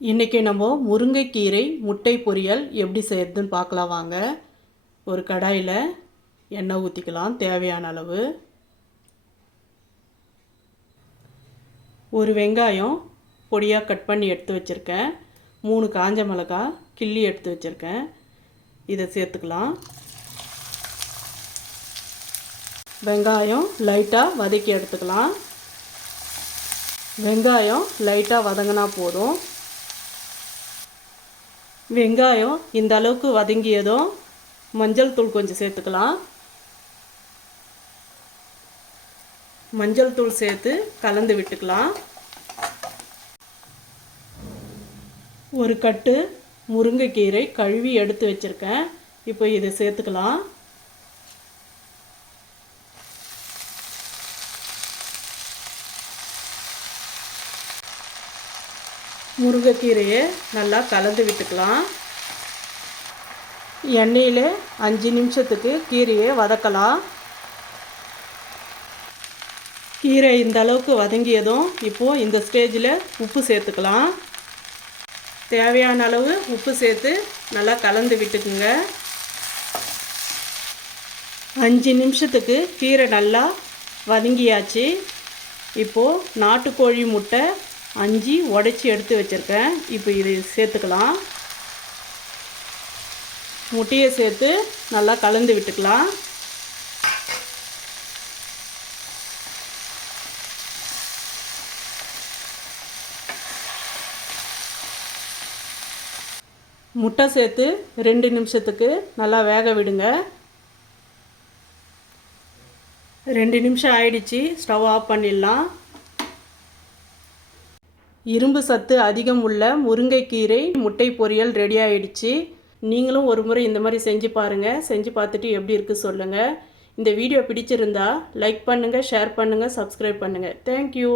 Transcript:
இன்றைக்கி நம்ம முருங்கைக்கீரை முட்டை பொரியல் எப்படி செய்யறதுன்னு பார்க்கலாம் வாங்க. ஒரு கடாயில் எண்ணெய் ஊற்றிக்கலாம் தேவையான அளவு. ஒரு வெங்காயம் பொடியாக கட் பண்ணி எடுத்து வச்சுருக்கேன். மூணு காஞ்ச மிளகாய் கிள்ளி எடுத்து வச்சுருக்கேன். இதை சேர்த்துக்கலாம். வெங்காயம் லைட்டாக வதக்கி எடுத்துக்கலாம். வெங்காயம் லைட்டாக வதங்கினா போதும். வெங்காயம் இந்த அளவுக்கு வதங்கியதும் மஞ்சள் தூள் கொஞ்சம் சேர்த்துக்கலாம். மஞ்சள் தூள் சேர்த்து கலந்து விட்டுக்கலாம். ஒரு கட்டு முருங்கைக்கீரை கழுவி எடுத்து வச்சுருக்கேன். இப்போ இதை சேர்த்துக்கலாம். முருங்கைக்கீரையை நல்லா கலந்து விட்டுக்கலாம். எண்ணெயில் அஞ்சு நிமிஷத்துக்கு கீரையை வதக்கலாம். கீரை இந்த அளவுக்கு வதங்கியதும் இப்போது இந்த ஸ்டேஜில் உப்பு சேர்த்துக்கலாம். தேவையான அளவு உப்பு சேர்த்து நல்லா கலந்து விட்டுக்குங்க. அஞ்சு நிமிஷத்துக்கு கீரை நல்லா வதங்கியாச்சு. இப்போது நாட்டுக்கோழி முட்டை அஞ்சு உடச்சி எடுத்து வச்சுருக்கேன். இப்போ இதை சேர்த்துக்கலாம். முட்டையை சேர்த்து நல்லா கலந்து விட்டுக்கலாம். முட்டை சேர்த்து ரெண்டு நிமிஷத்துக்கு நல்லா வேக விடுங்க. ரெண்டு நிமிஷம் ஆயிடுச்சு. ஸ்டவ் ஆஃப் பண்ணிடலாம். இரும்பு சத்து அதிகம் உள்ள முருங்கைக்கீரை முட்டை பொரியல் ரெடி ஆயிடுச்சு. நீங்களும் ஒரு முறை இந்த மாதிரி செஞ்சு பாருங்கள் செஞ்சு பார்த்துட்டு எப்படி இருக்குது சொல்லுங்கள் இந்த வீடியோ பிடிச்சிருந்தா லைக் பண்ணுங்கள் ஷேர் பண்ணுங்கள் சப்ஸ்கிரைப் பண்ணுங்கள் தேங்க்யூ